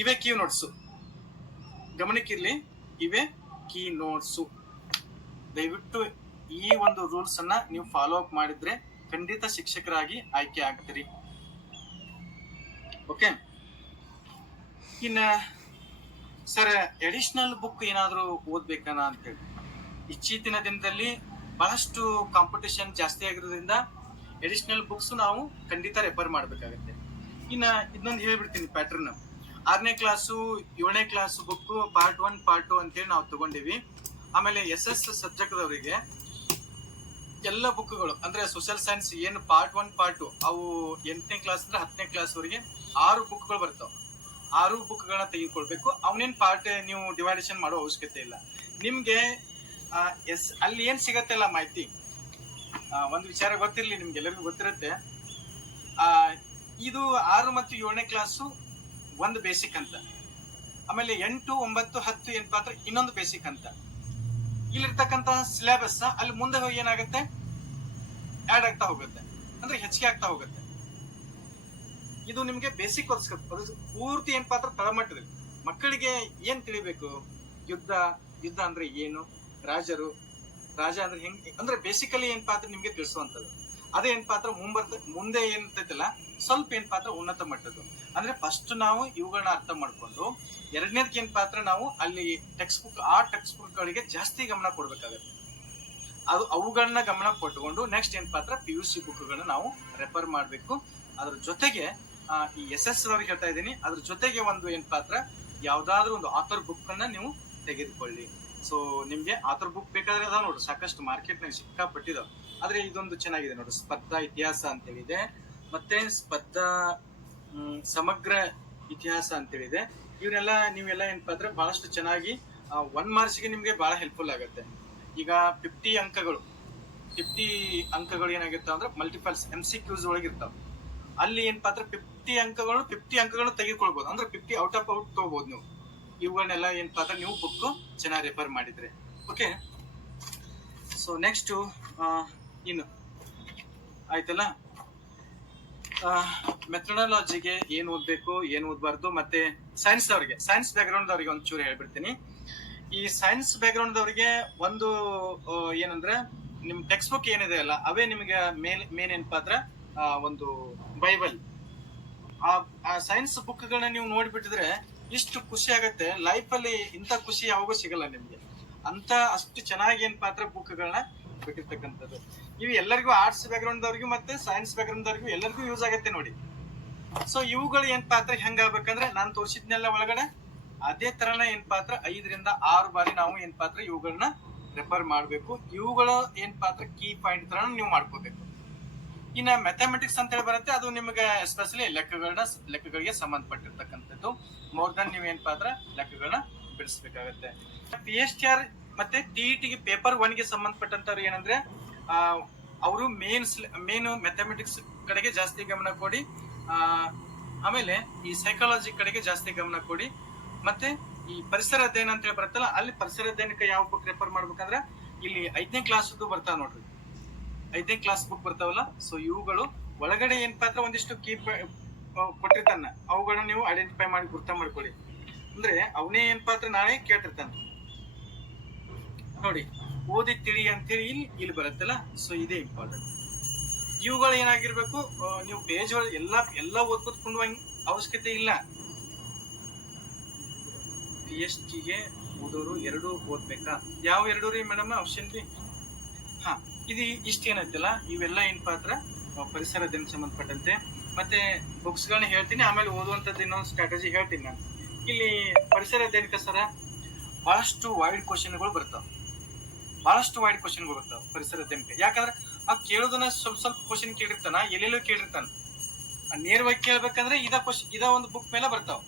ಇವೇ ಕೀ ನೋಟ್ಸ್ ಗಮನಕ್ಕಿರ್ಲಿ, ಇವೇ ಕೀ ನೋಟ್ಸ್ ದಯವಿಟ್ಟು ಈ ಒಂದು ರೂಲ್ಸ್ ಅನ್ನ ನೀವು ಫಾಲೋ ಅಪ್ ಮಾಡಿದ್ರೆ ಖಂಡಿತ ಶಿಕ್ಷಕರಾಗಿ ಆಯ್ಕೆ ಆಗ್ತೀರಿ. ಓಕೆ ಇನ್ನ ಸರ್ ಎಡಿಷನಲ್ ಬುಕ್ ಏನಾದರೂ ಓದ್ಬೇಕನ ಅಂತೇಳಿ ಇತ್ತೀಚಿನ ದಿನದಲ್ಲಿ ಬಹಳಷ್ಟು ಕಾಂಪಿಟೇಷನ್ ಜಾಸ್ತಿ ಆಗಿರೋದ್ರಿಂದ ಎಡಿಷನಲ್ ಬುಕ್ಸ್ ನಾವು ಖಂಡಿತ ರೆಫರ್ ಮಾಡಬೇಕಾಗುತ್ತೆ. ಇನ್ನ ಇದನ್ನೊಂದು ಹೇಳ್ಬಿಡ್ತೀನಿ ಪ್ಯಾಟ್ರನ್ ಆರನೇ ಕ್ಲಾಸು ಏಳನೇ class book part one part two ಅಂತೇಳಿ ನಾವು ತಗೊಂಡಿವಿ. ಆಮೇಲೆ ಎಸ್ ಎಸ್ ಸಬ್ಜೆಕ್ಟ್ ದವರಿಗೆ ಎಲ್ಲ ಬುಕ್ಗಳು ಅಂದ್ರೆ ಸೋಷಿಯಲ್ ಸೈನ್ಸ್ ಏನು ಪಾರ್ಟ್ ಒನ್ ಪಾರ್ಟ್ ಟು ಅವು ಎಂಟನೇ ಕ್ಲಾಸ್ ಅಂದ್ರೆ ಹತ್ತನೇ ಕ್ಲಾಸ್ ವರೆಗೆ ಆರು ಬುಕ್ಗಳು ಬರ್ತಾವ. ಆರು ಬುಕ್ಗಳನ್ನ ತೆಗೆದುಕೊಳ್ಬೇಕು. ಅವನೇನ್ ಪಾರ್ಟ್ ನೀವು ಡಿವೈಡೇಷನ್ ಮಾಡೋ ಅವಶ್ಯಕತೆ ಇಲ್ಲ. ನಿಮ್ಗೆ ಎಸ್, ಅಲ್ಲಿ ಏನ್ ಸಿಗತ್ತೆ ಅಲ್ಲ ಮಾಹಿತಿ? ಒಂದು ವಿಚಾರ ಗೊತ್ತಿರ್ಲಿ ನಿಮ್ಗೆಲ್ಲರಿಗೂ ಗೊತ್ತಿರುತ್ತೆ. ಆ, ಇದು ಆರು ಮತ್ತು ಏಳನೇ ಕ್ಲಾಸು ಒಂದು ಬೇಸಿಕ್ ಅಂತ. ಆಮೇಲೆ ಎಂಟು, ಒಂಬತ್ತು, ಹತ್ತು ಎಂಟು ಪಾತ್ರ? ಇನ್ನೊಂದು ಬೇಸಿಕ್ ಅಂತ. ಇಲ್ಲಿರ್ತಕ್ಕಂತ ಸಿಲೆಬಸ್ ಅಲ್ಲಿ ಮುಂದೆ ಹೋಗಿ ಏನಾಗುತ್ತೆ? ಆಡ್ ಆಗ್ತಾ ಹೋಗುತ್ತೆ. ಅಂದ್ರೆ ಹೆಚ್ಚಿಗೆ ಆಗ್ತಾ ಹೋಗುತ್ತೆ. ಇದು ನಿಮ್ಗೆ ಬೇಸಿಕ್ ಅದು ಪೂರ್ತಿ ಏನ್ ಪಾತ್ರ ತಳಮಟ್ಟದಲ್ಲಿ. ಮಕ್ಕಳಿಗೆ ಏನ್ ತಿಳಿಬೇಕು? ಯುದ್ಧ ಯುದ್ಧ ಅಂದ್ರೆ ಏನು? ರಾಜರು, ರಾಜ ಅಂದ್ರೆ ಹೆಂಗ್ ಅಂದ್ರೆ ಬೇಸಿಕಲಿ ಏನ್ ಪಾತ್ರ ನಿಮ್ಗೆ ತಿಳಿಸುವಂತದ್ದು ಅದೇ ಏನ್ ಪಾತ್ರ ಮುಂಬರ್ತ, ಮುಂದೆ ಏನ್ ಇರ್ತೈತಲ್ಲ ಸ್ವಲ್ಪ ಏನ್ ಪಾತ್ರ ಉನ್ನತ ಮಟ್ಟದ್ದು. ಅಂದ್ರೆ ಫಸ್ಟ್ ನಾವು ಇವುಗಳನ್ನ ಅರ್ಥ ಮಾಡ್ಕೊಂಡು, ಎರಡನೇದಕ್ಕೆ ಏನ್ ಪಾತ್ರ ನಾವು ಅಲ್ಲಿ ಟೆಕ್ಸ್ಟ್ ಬುಕ್ ಆ ಟೆಕ್ಸ್ಟ್ ಬುಕ್ ಗಳಿಗೆ ಜಾಸ್ತಿ ಗಮನ ಕೊಡ್ಬೇಕಾಗತ್ತೆ. ಅದು ಅವುಗಳನ್ನ ಗಮನ ಕೊಟ್ಟುಕೊಂಡು ನೆಕ್ಸ್ಟ್ ಏನ್ ಪಾತ್ರ ಪಿ ಯು ಸಿ ಬುಕ್ಗಳನ್ನ ನಾವು ರೆಫರ್ ಮಾಡಬೇಕು. ಅದ್ರ ಜೊತೆಗೆ ಈ ಎಸ್ ಎಸ್ ಅವ್ರಿಗೆ ಹೇಳ್ತಾ ಇದ್ದೀನಿ. ಅದ್ರ ಜೊತೆಗೆ ಒಂದು ಏನ್ ಪಾತ್ರ ಯಾವ್ದಾದ್ರು ಒಂದು ಆಥರ್ ಬುಕ್ ಅನ್ನ ನೀವು ತೆಗೆದುಕೊಳ್ಳಿ. ಸೊ ನಿಮ್ಗೆ ಆಥರ್ ಬುಕ್ ಬೇಕಾದ್ರೆ ಅದಾವ ನೋಡ್ರಿ. ಸಾಕಷ್ಟು ಮಾರ್ಕೆಟ್ ನಾಗ ಸಿಕ್ಕಾಪಟ್ಟಿದಾವ. ಆದ್ರೆ ಇದೊಂದು ಚೆನ್ನಾಗಿದೆ ನೋಡಿ ಸ್ಪರ್ಧಾ ಇತಿಹಾಸ ಅಂತೇಳಿದೆ. ಮತ್ತೆ ಸ್ಪರ್ಧಾ ಸಮಗ್ರ ಇತಿಹಾಸ ಅಂತೇಳಿದೆ. ಇವನ್ನೆಲ್ಲ ನೀವೆಲ್ಲ ಏನಪ್ಪಾ ಅಂದ್ರೆ ಬಹಳಷ್ಟು ಚೆನ್ನಾಗಿ ಒನ್ ಮಾರ್ಕ್ಸ್ಗೆ ನಿಮ್ಗೆ ಬಹಳ ಹೆಲ್ಪ್ಫುಲ್ ಆಗುತ್ತೆ. ಈಗ ಫಿಫ್ಟಿ ಅಂಕಗಳು ಫಿಫ್ಟಿ ಅಂಕಗಳು ಏನಾಗಿರ್ತಾವ ಅಂದ್ರೆ ಮಲ್ಟಿಪಲ್ಸ್ ಎಂ ಸಿ ಕ್ಯೂಸ್ ಒಳಗಿರ್ತಾವ ಅಲ್ಲಿ ಏನಪ್ಪಾ ಅಂದ್ರೆ ಫಿಫ್ಟಿ ಅಂಕಗಳು ಫಿಫ್ಟಿ ಅಂಕಗಳು ತೆಗೆದುಕೊಳ್ಬಹುದು ಅಂದ್ರೆ ಫಿಫ್ಟಿ ಔಟ್ ಆಫ್ ಔಟ್ ತಗೋಬಹುದು ನೀವು. ಇವುಗಳನ್ನೆಲ್ಲ ಏನಪ್ಪಾ ಅಂದ್ರೆ ನೀವು ಬುಕ್ ಚೆನ್ನಾಗಿ ರೆಫರ್ ಮಾಡಿದ್ರೆ. ಓಕೆ ಸೊ ನೆಕ್ಸ್ಟ್ ಇನ್ನು. ಆಯ್ತಲ್ಲ? ಮೆಥಡಾಲಜಿಗೆ ಏನ್ ಓದ್ಬೇಕು, ಏನ್ ಓದ್ಬಾರ್ದು, ಮತ್ತೆ ಸೈನ್ಸ್ ಅವ್ರಿಗೆ ಸೈನ್ಸ್ ಬ್ಯಾಕ್ಗ್ರೌಂಡ್ ಅವ್ರಿಗೆ ಒಂಚೂರು ಹೇಳ್ಬಿಡ್ತೀನಿ. ಈ ಸೈನ್ಸ್ ಬ್ಯಾಕ್ಗ್ರೌಂಡ್ ಅವರಿಗೆ ಒಂದು ಏನಂದ್ರೆ, ನಿಮ್ ಟೆಕ್ಸ್ಟ್ ಬುಕ್ ಏನಿದೆ ಅಲ್ಲ, ಅವೇ ನಿಮಗೆ ಮೇನ್ ಮೇನ್ ಅಂದ್ರೆ ಒಂದು ಬೈಬಲ್ ಆ ಸೈನ್ಸ್ ಬುಕ್ ಗಳನ್ನ ನೀವು ನೋಡ್ಬಿಟ್ಟಿದ್ರೆ ಇಷ್ಟು ಖುಷಿ ಆಗತ್ತೆ. ಲೈಫ್ ಅಲ್ಲಿ ಇಂಥ ಖುಷಿ ಯಾವಾಗೂ ಸಿಗಲ್ಲ ನಿಮ್ಗೆ. ಅಂತ ಅಷ್ಟು ಚೆನ್ನಾಗಿ ಏನ್ ಪಾತ್ರ ಬುಕ್ಗಳನ್ನ ಬಿಟ್ಟಿರ್ತಕ್ಕಂಥದ್ದು. ಇವು ಎಲ್ಲರಿಗೂ ಆರ್ಟ್ಸ್ ಬ್ಯಾಕ್ಗ್ರೌಂಡ್ ದವ್ರಿಗೂ ಮತ್ತೆ ಸೈನ್ಸ್ ಬ್ಯಾಕ್ಗ್ರೌಂಡ್ ದವ್ರಿಗೂ ಎಲ್ಲರಿಗೂ ಯೂಸ್ ಆಗತ್ತೆ ನೋಡಿ. ಸೊ ಇವುಗಳು ಏನ್ ಪಾತ್ರ ಹೆಂಗಾಗ್ಬೇಕಂದ್ರೆ ನಾನು ತೋರಿಸಿದ್ನೆಲ್ಲ ಒಳಗಡೆ ಅದೇ ತರನ ಏನ್ ಪಾತ್ರ ಐದರಿಂದ ಆರು ಬಾರಿ ನಾವು ಏನ್ ಪಾತ್ರ ಇವುಗಳನ್ನ ರೆಫರ್ ಮಾಡಬೇಕು. ಇವುಗಳ ಏನ್ ಪಾತ್ರ ಕೀ ಪಾಯಿಂಟ್ ತರ ನೀವು ಮಾಡ್ಕೋಬೇಕು. ಇನ್ನ ಮ್ಯಾಥಮೆಟಿಕ್ಸ್ ಅಂತ ಹೇಳಿ ಬರುತ್ತೆ, ಅದು ನಿಮಗೆ ಎಸ್ಪೆಷಲಿ ಲೆಕ್ಕಗಳನ್ನ ಲೆಕ್ಕಗಳಿಗೆ ಸಂಬಂಧಪಟ್ಟಿರ್ತಕ್ಕಂಥದ್ದು. ಮೋರ್ ದನ್ ನೀವು ಏನ್ ಪಾತ್ರ ಲೆಕ್ಕಗಳನ್ನ ಬಿಡಿಸ್ಬೇಕಾಗತ್ತೆ. ಪಿ ಎಸ್ ಟಿ ಆರ್ ಮತ್ತೆ ಟಿಇಟಿಗೆ ಪೇಪರ್ ಒನ್ಗೆ ಸಂಬಂಧಪಟ್ಟಂತವ್ರು ಏನಂದ್ರೆ ಅವರು ಮೇನ್ ಮೇನ್ ಮ್ಯಾಥಮೆಟಿಕ್ಸ್ ಕಡೆಗೆ ಜಾಸ್ತಿ ಗಮನ ಕೊಡಿ ಆಮೇಲೆ ಈ ಸೈಕಾಲಜಿ ಕಡೆಗೆ ಜಾಸ್ತಿ ಗಮನ ಕೊಡಿ. ಮತ್ತೆ ಈ ಪರಿಸರ ಅಧ್ಯಯನ ಅಂತ ಹೇಳಿ ಬರುತ್ತಲ್ಲ, ಅಲ್ಲಿ ಪರಿಸರ ಅಧ್ಯಯನಕ್ಕೆ ಯಾವ ಬುಕ್ ರೆಫರ್ ಮಾಡ್ಬೇಕಂದ್ರೆ, ಇಲ್ಲಿ ಐದನೇ ಕ್ಲಾಸ್ ಬರ್ತಾವ ನೋಡ್ರಿ. ಐದನೇ ಕ್ಲಾಸ್ ಬುಕ್ ಬರ್ತಾವಲ್ಲ ಸೊ ಇವುಗಳು ಒಳಗಡೆ ಏನಪ್ಪಾ ಪಾತ್ರ ಒಂದಿಷ್ಟು ಕೀಪ್ ಕೊಟ್ಟಿರ್ತಾನ, ಅವುಗಳನ್ನ ನೀವು ಐಡೆಂಟಿಫೈ ಮಾಡಿ ಗುರ್ತ ಮಾಡ್ಕೊಳ್ಳಿ ಅಂದ್ರೆ ಅವನೇ ಏನಪ್ಪಾ ಪಾತ್ರ ನಾಳೆ ಕೇಳಿರ್ತಾನ ನೋಡಿ, ಓದಿ ತಿಳಿ ಅಂತೇಳಿ ಇಲ್ಲಿ ಇಲ್ಲಿ ಬರುತ್ತಲ್ಲ? ಸೊ ಇದೇ ಇಂಪಾರ್ಟೆಂಟ್ ಇವುಗಳು ಏನಾಗಿರ್ಬೇಕು? ನೀವು ಪೇಜ್ ಒಳಗೆ ಎಲ್ಲ ಎಲ್ಲ ಓದ್ಕೊತ್ಕೊಂಡು ಅವಶ್ಯಕತೆ ಇಲ್ಲ. ಪಿ ಎಸ್ ಟಿಗೆ ಓದೋರು ಎರಡು ಓದ್ಬೇಕಾ? ಯಾವ ಎರಡು ರೀ ಮೇಡಮ್ ಆಪ್ಷನ್ ರೀ? ಹಾ, ಇದು ಇಷ್ಟ ಏನೈತಲ್ಲ? ಇವೆಲ್ಲ ಏನ್ ಪಾತ್ರ? ಪರಿಸರ ದಿನ ಸಂಬಂಧಪಟ್ಟಂತೆ. ಮತ್ತೆ ಬುಕ್ಸ್ ಗಳನ್ನ ಹೇಳ್ತೀನಿ, ಆಮೇಲೆ ಓದುವಂತದ್ದು ಇನ್ನೊಂದು ಸ್ಟ್ರಾಟಜಿ ಹೇಳ್ತೀನಿ ನಾನು. ಇಲ್ಲಿ ಪರಿಸರ ದೈನಿಕ ಸರ, ಬಹಳಷ್ಟು ವೈಡ್ ಕ್ವಶನ್ಗಳು ಬರ್ತಾವ. ಬಹಳಷ್ಟು ವೈಡ್ ಕ್ವಶನ್ ಬರುತ್ತೆ ಪರಿಸರ ತೆಂಪೆ ಯಾಕಂದ್ರೆ ಆ ಕೇಳೋದನ್ನ ಸ್ವಲ್ಪ ಸ್ವಲ್ಪ ಕ್ವಶನ್ ಕೇಳಿರ್ತಾನ, ಎಲ್ಲೆಲ್ಲೋ ಕೇಳಿರ್ತಾನ. ನೇರವಾಗಿ ಕೇಳ್ಬೇಕಂದ್ರೆ ಇದ ಕ್ವಶನ್ ಇದ ಒಂದು ಬುಕ್ ಮೇಲೆ ಬರ್ತಾವ.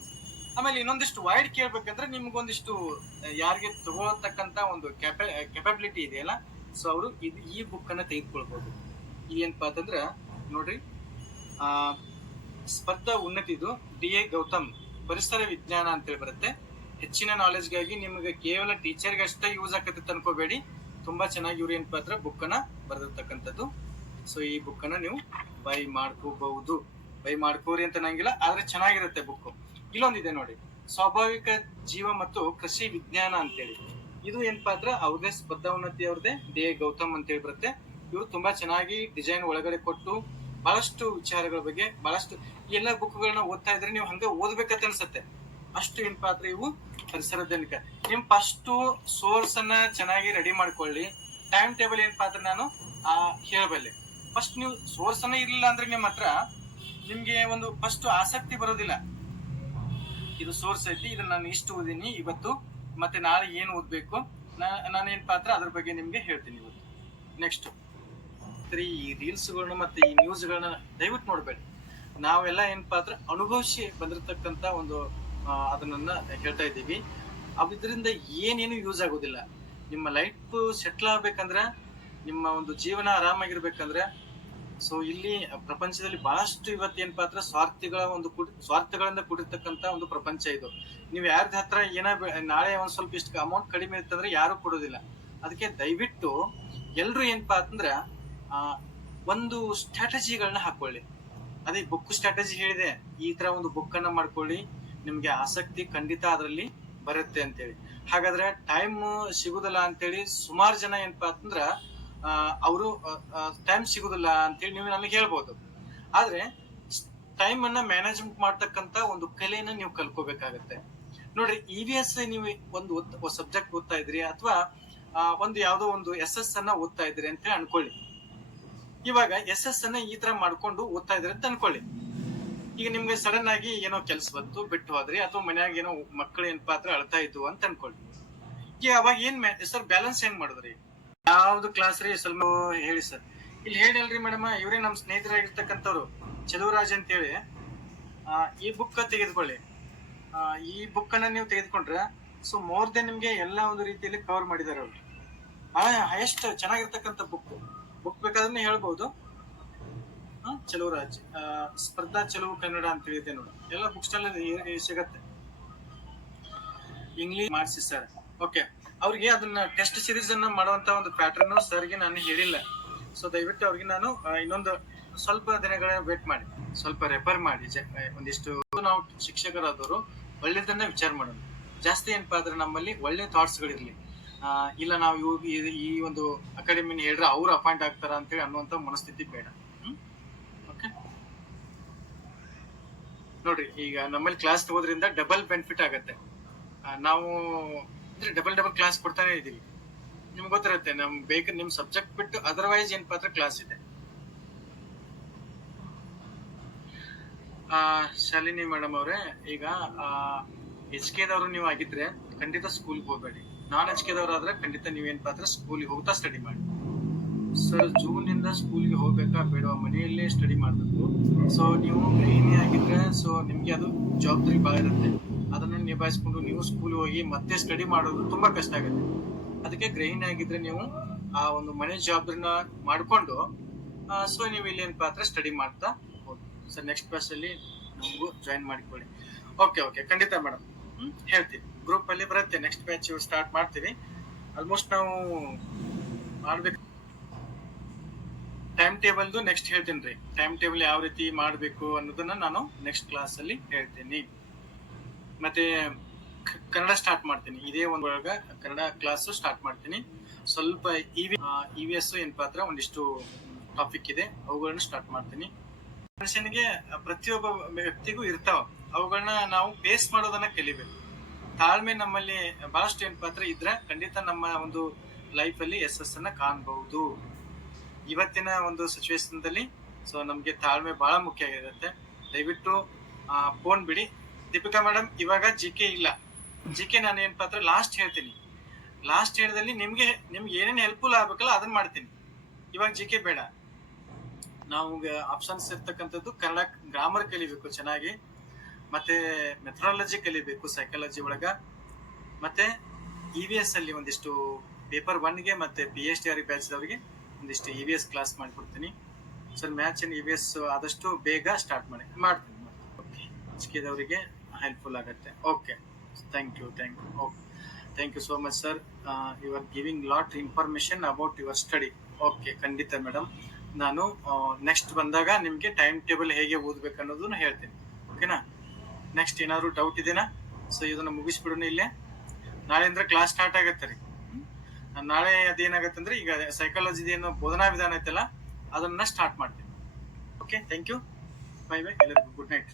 ಆಮೇಲೆ ಇನ್ನೊಂದಿಷ್ಟು ವೈಡ್ ಕೇಳ್ಬೇಕಂದ್ರೆ ನಿಮ್ಗೊಂದಿಷ್ಟು ಯಾರಿಗೆ ತಗೊಳತಕ್ಕಂತ ಒಂದು ಕೆಪಬಿಲಿಟಿ ಇದೆಯಲ್ಲ ಸೊ ಅವರು ಇದು ಈ ಬುಕ್ ಅನ್ನ ತೆಗೆದುಕೊಳ್ಬಹುದು ಏನಪ್ಪಾ ಅಂತಂದ್ರ ನೋಡ್ರಿ, ಆ, ಸ್ಪರ್ಧಾ ಉನ್ನತಿದು ಡಿ ಎ ಗೌತಮ್, ಪರಿಸರ ವಿಜ್ಞಾನ ಅಂತೇಳಿ ಬರುತ್ತೆ. ಹೆಚ್ಚಿನ ನಾಲೆಜ್ಗಾಗಿ ನಿಮಗೆ ಕೇವಲ ಟೀಚರ್ಗೆ ಅಷ್ಟೇ ಯೂಸ್ ಆಕತ್ತೆ ಅನ್ಕೋಬೇಡಿ. ತುಂಬಾ ಚೆನ್ನಾಗಿ ಇವ್ರು ಏನಪ್ಪಾ ಅಂದ್ರೆ ಬುಕ್ ಅನ್ನ ಬರೆದಿರ್ತಕ್ಕಂಥದ್ದು. ಸೊ ಈ ಬುಕ್ ಅನ್ನ ನೀವು ಬೈ ಮಾಡ್ಕೋಬಹುದು. ಬೈ ಮಾಡ್ಕೋರಿ ಅಂತ ನಂಗಿಲ್ಲ ಆದ್ರೆ ಚೆನ್ನಾಗಿರುತ್ತೆ ಬುಕ್ ಇಲ್ಲೊಂದಿದೆ ನೋಡಿ. ಸ್ವಾಭಾವಿಕ ಜೀವ ಮತ್ತು ಕೃಷಿ ವಿಜ್ಞಾನ ಅಂತೇಳಿ. ಇದು ಏನಪ್ಪಾ ಅಂದ್ರೆ ಅವ್ರದೇ ಸ್ಪರ್ಧಾ ಉನ್ನತಿ ಅವ್ರದೇ ದೇ ಗೌತಮ್ ಗೌತಮ್ ಅಂತೇಳಿ ಬರುತ್ತೆ. ಇವರು ತುಂಬಾ ಚೆನ್ನಾಗಿ ಡಿಸೈನ್ ಒಳಗಡೆ ಕೊಟ್ಟು ಬಹಳಷ್ಟು ವಿಚಾರಗಳ ಬಗ್ಗೆ ಬಹಳಷ್ಟು ಎಲ್ಲ ಬುಕ್ಗಳನ್ನ ಓದ್ತಾ ಇದ್ರೆ ನೀವು ಹಂಗೆ ಓದ್ಬೇಕಂತ ಅನ್ಸುತ್ತೆ. ಅಷ್ಟು ಏನಪ್ಪಾ ಇವು? ಪರಿಸರ ಅಧ್ಯಯನಕ್ಕೆ ನಿಮ್ ಫಸ್ಟ್ ಸೋರ್ಸ್ ಅನ್ನ ಚೆನ್ನಾಗಿ ರೆಡಿ ಮಾಡ್ಕೊಳ್ಳಿ. ಟೈಮ್ ಟೇಬಲ್ ಏನಪ್ಪಾ ಅಂದ್ರೆ ನಾನು? ಆ, ಹೇಳಬಲ್ಲೆ. ಫಸ್ಟ್ ನೀವು ಸೋರ್ಸ್ ಅನ್ನ ಇರ್ಲಿಲ್ಲ ಅಂದ್ರೆ ನಿಮ್ಮ ಹತ್ರ ನಿಮ್ಗೆ ಒಂದು ಫಸ್ಟ್ ಆಸಕ್ತಿ ಬರೋದಿಲ್ಲ. ಇದು ಸೋರ್ಸ್ ಐತಿ, ಇದನ್ನ ನಾನು ಇಷ್ಟು ಓದಿನಿ, ಇವತ್ತು ಮತ್ತೆ ನಾಳೆ ಏನು ಓದ್ಬೇಕು? ನಾನು ಏನ್ ಪಾತ್ರ? ಅದ್ರ ಬಗ್ಗೆ ನಿಮ್ಗೆ ಹೇಳ್ತೀನಿ ಇವತ್ತು. ನೆಕ್ಸ್ಟ್ ಈ ರೀಲ್ಸ್ಗಳನ್ನ ಮತ್ತೆ ಈ ನ್ಯೂಸ್ಗಳನ್ನ ದಯವಿಟ್ಟು ನೋಡ್ಬೇಡಿ. ನಾವೆಲ್ಲ ಏನಪ್ಪಾ ಅಂದ್ರೆ ಅನುಭವಿಸಿ ಬಂದಿರತಕ್ಕಂತ ಒಂದು ಅದನ್ನ ಹೇಳ್ತಾ ಇದ್ದೀವಿ. ಅದರಿಂದ ಏನೇನು ಯೂಸ್ ಆಗೋದಿಲ್ಲ. ನಿಮ್ಮ ಲೈಫ್ ಸೆಟ್ಲ್ ಆಗ್ಬೇಕಂದ್ರೆ, ನಿಮ್ಮ ಒಂದು ಜೀವನ ಆರಾಮಾಗಿರ್ಬೇಕಂದ್ರೆ ಸೊ ಇಲ್ಲಿ ಪ್ರಪಂಚದಲ್ಲಿ ಬಹಳಷ್ಟು ಇವತ್ತು ಏನಪ್ಪಾ ಅಂದ್ರೆ ಸ್ವಾರ್ಥಿಗಳ ಒಂದು ಕುಡಿ, ಸ್ವಾರ್ಥಗಳಿಂದ ಕೂಡಿರ್ತಕ್ಕಂತ ಒಂದು ಪ್ರಪಂಚ ಇದು. ನೀವು ಯಾರ್ದ ಹತ್ರ ಏನ ನಾಳೆ ಒಂದ್ ಸ್ವಲ್ಪ ಇಷ್ಟು ಅಮೌಂಟ್ ಕಡಿಮೆ ಇರ್ತಂದ್ರೆ ಯಾರು ಕೊಡೋದಿಲ್ಲ. ಅದಕ್ಕೆ ದಯವಿಟ್ಟು ಎಲ್ರು ಏನಪ್ಪಾ ಅಂದ್ರೆ, ಆ, ಒಂದು ಸ್ಟ್ರಾಟಜಿಗಳನ್ನ ಹಾಕೊಳ್ಳಿ. ಅದೇ ಬುಕ್ ಸ್ಟ್ರಾಟಜಿ ಹೇಳಿದೆ, ಈ ತರ ಒಂದು ಬುಕ್ ಅನ್ನ ಮಾಡ್ಕೊಳ್ಳಿ ನಿಮ್ಗೆ ಆಸಕ್ತಿ ಖಂಡಿತ ಅದರಲ್ಲಿ ಬರುತ್ತೆ ಅಂತೇಳಿ. ಹಾಗಾದ್ರೆ ಟೈಮ್ ಸಿಗುದಿಲ್ಲ ಅಂತೇಳಿ ಸುಮಾರು ಜನ ಏನಪ್ಪಾ ಅಂತಂದ್ರ ಅವರು ಟೈಮ್ ಸಿಗುದಿಲ್ಲ ಅಂತೇಳಿ ನೀವು ನನಗೆ ಹೇಳ್ಬೋದು. ಆದ್ರೆ ಟೈಮ್ ಅನ್ನ ಮ್ಯಾನೇಜ್ಮೆಂಟ್ ಮಾಡ್ತಕ್ಕಂತ ಒಂದು ಕಲೆಯನ್ನ ನೀವು ಕಲ್ಕೋಬೇಕಾಗತ್ತೆ ನೋಡ್ರಿ ಇ ವಿ ಎಸ್ ನೀವು ಒಂದು ಸಬ್ಜೆಕ್ಟ್ ಓದ್ತಾ ಇದ್ರಿ ಅಥವಾ ಒಂದು ಯಾವ್ದೋ ಒಂದು ಎಸ್ ಎಸ್ ಅನ್ನ ಓದ್ತಾ ಇದ್ರಿ ಅಂತ ಅನ್ಕೊಳ್ಳಿ. ಇವಾಗ ಎಸ್ ಎಸ್ ಅನ್ನ ಈ ತರ ಮಾಡ್ಕೊಂಡು ಓದ್ತಾ ಇದ್ರಿ ಅಂತ ಅನ್ಕೊಳ್ಳಿ. ಈಗ ನಿಮ್ಗೆ ಸಡನ್ ಆಗಿ ಏನೋ ಕೆಲ್ಸ ಬಂತು, ಬಿಟ್ಟು ಹೋದ್ರಿ, ಅಥವಾ ಮನ್ಯಾಗ ಏನೋ ಮಕ್ಕಳು ಏನ್ ಪಾತ್ರ ಅಳ್ತಾ ಇದ್ವು ಅಂತ ಅನ್ಕೊಳ್ಳಿ ಈಗ ಅವಾಗ ಏನ್ ಸರ್ ಬ್ಯಾಲೆನ್ಸ್ ಹೆಂಗ್ ಮಾಡಿದ್ರಿ? ಯಾವ್ದು ಕ್ಲಾಸ್ ರೀ? ಸ್ವಲ್ಪ ಹೇಳಿ ಸರ್ ಇಲ್ಲಿ ಹೇಳಿಲ್ರಿ ಮೇಡಮ್ ಇವರೇ ನಮ್ ಸ್ನೇಹಿತರಾಗಿರ್ತಕ್ಕಂಥವ್ರು, ಚಲುವರಾಜ್ ಅಂತ ಹೇಳಿ ಈ ಬುಕ್ ತೆಗೆದುಕೊಳ್ಳಿ. ಈ ಬುಕ್ ಅನ್ನ ನೀವು ತೆಗೆದುಕೊಂಡ್ರೆ ಸೊ ಮೋರ್ ದೆನ್ ನಿಮ್ಗೆ ಎಲ್ಲಾ ಒಂದು ರೀತಿಯಲ್ಲಿ ಕವರ್ ಮಾಡಿದ್ದಾರೆ ಅವರು. ಹೈಯೆಸ್ಟ್ ಚೆನ್ನಾಗಿರ್ತಕ್ಕಂಥ ಬುಕ್ ಬುಕ್ ಬೇಕಾದ್ರೆ ಹೇಳ್ಬಹುದು ಆ, ರಾಜ್ಯ. ಸ್ಪರ್ಧಾ ಚಲುವು ಕನ್ನಡ ಅಂತ ಹೇಳಿದೆ ನೋಡಿ. ಎಲ್ಲ ಬುಕ್ ಸ್ಟಾಲ್ ಸಿಗತ್ತೆ. ಇಂಗ್ಲಿಷ್ ಮಾಡಿಸಿ ಸರ್ ಓಕೆ ಅವ್ರಿಗೆ ಅದನ್ನ ಟೆಸ್ಟ್ ಸೀರೀಸ್ ಅನ್ನ ಮಾಡುವಂತ ಒಂದು ಪ್ಯಾಟರ್ನ್ ಸರ್ಗೆ ನಾನು ಹೇಳಿಲ್ಲ. ಸೊ ದಯವಿಟ್ಟು ಅವ್ರಿಗೆ ನಾನು ಇನ್ನೊಂದು ಸ್ವಲ್ಪ ದಿನಗಳ ವೇಟ್ ಮಾಡಿ. ಸ್ವಲ್ಪ ರೆಫರ್ ಮಾಡಿ ಒಂದಿಷ್ಟು ನಾವು ಶಿಕ್ಷಕರಾದವರು ಒಳ್ಳೇದನ್ನ ವಿಚಾರ ಮಾಡೋಣ. ಜಾಸ್ತಿ ಏನಪ್ಪಾ ಅಂದ್ರೆ ನಮ್ಮಲ್ಲಿ ಒಳ್ಳೆ ಥಾಟ್ಸ್ ಗಳಿರ್ಲಿ. ಆ, ಇಲ್ಲ ನಾವು ಈ- ಒಂದು ಅಕಾಡೆಮಿನ ಹೇಳ್ರೆ ಅವ್ರು ಅಪಾಯಿಂಟ್ ಆಗ್ತಾರ ಅಂತೇಳಿ ಅನ್ನುವಂತ ಮನಸ್ಥಿತಿ ಬೇಡ. ನೋಡ್ರಿ ಈಗ ನಮ್ಮಲ್ಲಿ ಕ್ಲಾಸ್ ತಗೋದ್ರಿಂದ ಡಬಲ್ ಬೆನಿಫಿಟ್ ಆಗತ್ತೆ. ನಾವು ಅಂದ್ರೆ ಡಬಲ್ ಡಬಲ್ ಕ್ಲಾಸ್ ಕೊಡ್ತಾನೆ ಇದೀವಿ. ನಿಮ್ಗೆ ಗೊತ್ತಿರುತ್ತೆ ನಮ್ ಬೇಕ ನಿಮ್ ಸಬ್ಜೆಕ್ಟ್ ಬಿಟ್ಟು ಅದರ್ವೈಸ್ ಏನ್ ಪಾತ್ರ ಕ್ಲಾಸ್ ಇದೆ. ಆ, ಶಾಲಿನಿ ಮೇಡಮ್ ಅವರೇ ಈಗ ಎಚ್ ಕೆದವರು ನೀವು ಆಗಿದ್ರೆ ಖಂಡಿತ ಸ್ಕೂಲ್ಗೆ ಹೋಗಬೇಡಿ. ನಾನ್ ಎಚ್ ಕೆದವ್ರಾದ್ರೆ ಖಂಡಿತ ನೀವೇನ್ ಪಾತ್ರ ಸ್ಕೂಲ್ಗೆ ಹೋಗ್ತಾ ಸ್ಟಡಿ ಮಾಡಿ. ಸರ್ ಜೂನ್ ಇಂದ ಸ್ಕೂಲ್ಗೆ ಹೋಗಬೇಕಾ ಬೇಡವಾ? ಮನೆಯಲ್ಲೇ ಸ್ಟಡಿ ಮಾಡಬೇಕು. ಸೊ ನೀವು ಗೃಹಿಣಿ ಆಗಿದ್ರೆ ಸೊ ನಿಮಗೆ ಅದು ಜವಾಬ್ದಾರಿ ಭಾಳ ಇರುತ್ತೆ. ಅದನ್ನ ನಿಭಾಯಿಸ್ಕೊಂಡು ನೀವು ಸ್ಕೂಲ್ ಹೋಗಿ ಮತ್ತೆ ಸ್ಟಡಿ ಮಾಡೋದು ತುಂಬಾ ಕಷ್ಟ ಆಗುತ್ತೆ. ಅದಕ್ಕೆ ಗೃಹಿಣಿ ಆಗಿದ್ರೆ ನೀವು, ಆ ಒಂದು ಮನೆ ಜವಾಬ್ದಾರಿನ ಮಾಡಿಕೊಂಡು ಸೊ ನೀವು ಇಲ್ಲಿ ಏನಪ್ಪ ಅಂದ್ರೆ ಸ್ಟಡಿ ಮಾಡ್ತಾ ಹೋಗಿ. ಸರ್ ನೆಕ್ಸ್ಟ್ ಕ್ಲಾಸ್ ಅಲ್ಲಿ ನಮಗೂ ಜಾಯಿನ್ ಮಾಡಿಕೊಳ್ಳಿ. ಓಕೆ ಓಕೆ ಖಂಡಿತ ಮೇಡಮ್ ಹೇಳ್ತೀವಿ ಗ್ರೂಪ್ ಅಲ್ಲಿ ಬರುತ್ತೆ. ನೆಕ್ಸ್ಟ್ ಬ್ಯಾಚ್ ಸ್ಟಾರ್ಟ್ ಮಾಡ್ತೀವಿ. ಆಲ್ಮೋಸ್ಟ್ ನಾವು ಮಾಡ್ಬೇಕು. ಟೈಮ್ ಟೇಬಲ್ದು ನೆಕ್ಸ್ಟ್ ಹೇಳ್ತೀನಿ ರೀ. ಟೈಮ್ ಟೇಬಲ್ ಯಾವ ರೀತಿ ಮಾಡಬೇಕು ಅನ್ನೋದನ್ನ ನಾನು ನೆಕ್ಸ್ಟ್ ಕ್ಲಾಸ್ ಅಲ್ಲಿ ಹೇಳ್ತೀನಿ. ಮತ್ತೆ ಕನ್ನಡ ಸ್ಟಾರ್ಟ್ ಮಾಡ್ತೀನಿ. ಇದೇ ಒಂದು ಒಳಗ ಕನ್ನಡ ಕ್ಲಾಸ್ ಸ್ಟಾರ್ಟ್ ಮಾಡ್ತೀನಿ. ಸ್ವಲ್ಪ ಇವಿ ಇ ವಿ ಎಸ್ ಏನ್ ಪಾತ್ರ ಒಂದಿಷ್ಟು ಟಾಪಿಕ್ ಇದೆ ಅವುಗಳನ್ನ ಸ್ಟಾರ್ಟ್ ಮಾಡ್ತೀನಿ. ಮನುಷ್ಯನಿಗೆ ಪ್ರತಿಯೊಬ್ಬ ವ್ಯಕ್ತಿಗೂ ಇರ್ತಾವ. ಅವುಗಳನ್ನ ನಾವು ಬೇಸ್ ಮಾಡೋದನ್ನ ಕಲಿಬೇಕು. ತಾಳ್ಮೆ ನಮ್ಮಲ್ಲಿ ಬಹಳಷ್ಟು ಏನ್ ಪಾತ್ರ ಇದ್ರೆ ಖಂಡಿತ ನಮ್ಮ ಒಂದು ಲೈಫ್ ಅಲ್ಲಿ ಯಶಸ್ಸನ್ನ ಕಾಣಬಹುದು. ಇವತ್ತಿನ ಒಂದು ಸಿಚುವೇಶನ್ದಲ್ಲಿ ಸೊ ನಮಗೆ ತಾಳ್ಮೆ ಬಹಳ ಮುಖ್ಯ ಆಗಿರುತ್ತೆ. ದಯವಿಟ್ಟು ಫೋನ್ ಬಿಡಿ. ದೀಪಿಕಾ ಮೇಡಮ್ ಇವಾಗ ಜಿ ಕೆ ಇಲ್ಲ. ಜಿ ಕೆ ನಾನು ಏನಪ್ಪಾ ಅಂದ್ರೆ ಲಾಸ್ಟ್ ಹೇಳ್ತೀನಿ. ಲಾಸ್ಟ್ ಹೇಳಿದಲ್ಲಿ ನಿಮ್ಗೆ ನಿಮ್ಗೆ ಏನೇನು ಹೆಲ್ಪ್ಫುಲ್ ಆಗ್ಬೇಕಲ್ಲ ಅದನ್ನ ಮಾಡ್ತೀನಿ. ಇವಾಗ ಜಿ ಕೆ ಬೇಡ. ನಾವು ಆಪ್ಷನ್ಸ್ ಇರ್ತಕ್ಕಂಥದ್ದು ಕನ್ನಡ ಗ್ರಾಮರ್ ಕಲಿಬೇಕು ಚೆನ್ನಾಗಿ. ಮತ್ತೆ ಮೆಥಡಾಲಜಿ ಕಲಿಬೇಕು ಸೈಕಾಲಜಿ ಒಳಗ. ಮತ್ತೆ ಇ ವಿ ಎಸ್ ಅಲ್ಲಿ ಒಂದಿಷ್ಟು ಪೇಪರ್ ಒನ್ಗೆ ಮತ್ತೆ ಪಿ ಎಚ್ ಡಿ ಆರ್ ಬ್ಯಾಚ್ದವರಿಗೆ ಒಂದಿಷ್ಟು ಇ ವಿ ಎಸ್ ಕ್ಲಾಸ್ ಮಾಡಿಕೊಡ್ತೀನಿ. Sir match in E V S ಆದಷ್ಟು ಬೇಗ ಸ್ಟಾರ್ಟ್ ಮಾಡಿ, ಮಾಡ್ತೀನಿ. ಓಕೆ ಹೆಲ್ಪ್ಫುಲ್ ಆಗುತ್ತೆ. Okay thank you thank you okay thank you so much sir you are giving lot information about your study okay ಖಂಡಿತ madam ನಾನು next ಬಂದಾಗ ನಿಮಗೆ time table ಹೇಗೆ ಓದ್ಬೇಕು ಅನ್ನೋದನ್ನು ಹೇಳ್ತೀನಿ. ಓಕೆನಾ ನೆಕ್ಸ್ಟ್ ಏನಾದರೂ ಡೌಟ್ ಇದೆಯಾ? ಸೊ ಇದನ್ನ ಮುಗಿಸ್ಬಿಡೋಣ ಇಲ್ಲೇ. ನಾಳೆಯಿಂದ ಕ್ಲಾಸ್ ಸ್ಟಾರ್ಟ್ ಆಗತ್ತೆ ರೀ? ನಾಳೆ ಅದೇನಾಗತ್ತೆ ಅಂದ್ರೆ ಈಗ ಸೈಕಾಲಜಿ ಏನು ಬೋಧನಾ ವಿಧಾನ ಐತಲ್ಲ, ಅದನ್ನ ಸ್ಟಾರ್ಟ್ ಮಾಡ್ತೀನಿ. Okay thank you bye bye ಎಲ್ಲರಿಗೂ ಗುಡ್ ನೈಟ್